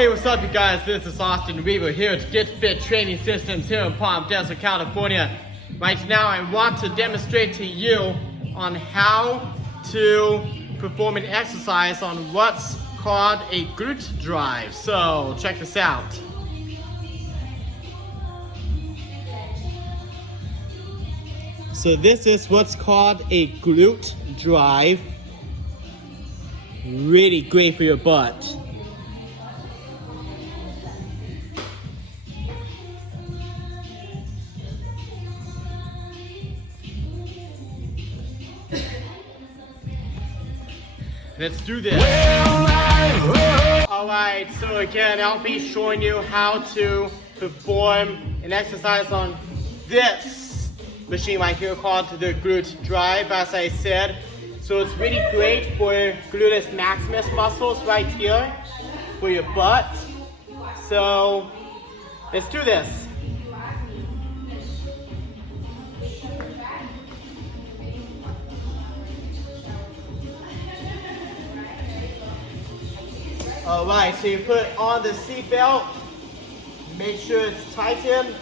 Hey, what's up you guys? This is Austin Weaver here at Get Fit Training Systems here in Palm Desert, California. Right now I want to demonstrate to you on how to perform an exercise on what's called a glute drive. So check this out. So this is what's called a glute drive. Really great for your butt. Let's do this. Alright, so again, I'll be showing you how to perform an exercise on this machine right here called the glute drive, as I said. So it's really great for gluteus maximus muscles right here for your butt. So let's do this. Alright, so you put on the seat belt, make sure it's tightened.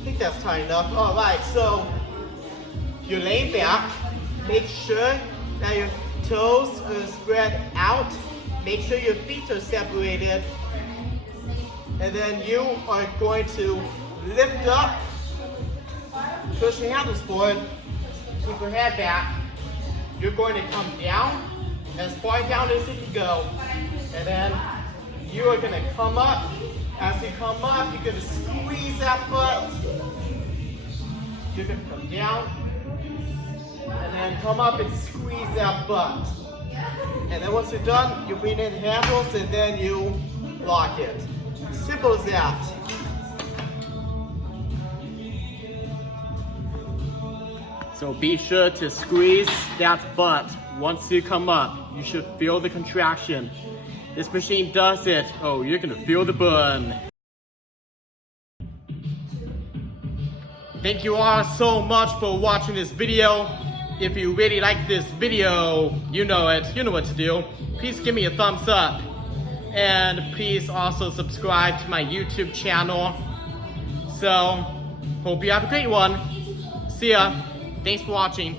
I think that's tight enough. Alright, so you're laying back, make sure that your toes are spread out, make sure your feet are separated, and then you are going to lift up. Push your handles forward, keep your head back. You're going to come down, as far down as you can go. And then you are going to come up. As you come up, you're going to squeeze that butt. You're going to come down, and then come up and squeeze that butt. And then once you're done, you bring in the handles and then you lock it. Simple as that. So be sure to squeeze that butt. Once you come up, you should feel the contraction. This machine does it. Oh, you're gonna feel the burn. Thank you all so much for watching this video. If you really like this video, you know it, you know what to do. Please give me a thumbs up. And please also subscribe to my YouTube channel. So, hope you have a great one. See ya. Thanks for watching.